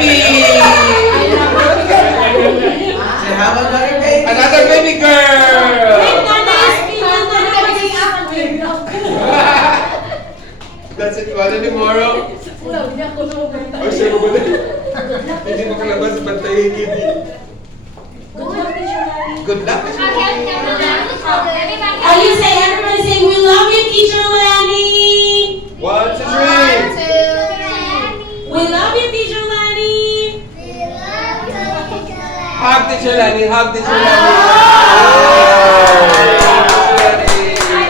baby! Say, have another baby. Another baby girl! That's it, wala ni Moro. Ay, siya mo ba? Hindi mo kalabas, bantayin Kitty. Good luck, Teacher Lenny. Everybody say, we love you, Teacher Lenny. 1, 2, 3. We love you, Teacher Lenny. Hug, Teacher Lenny. Hug, Teacher Lenny.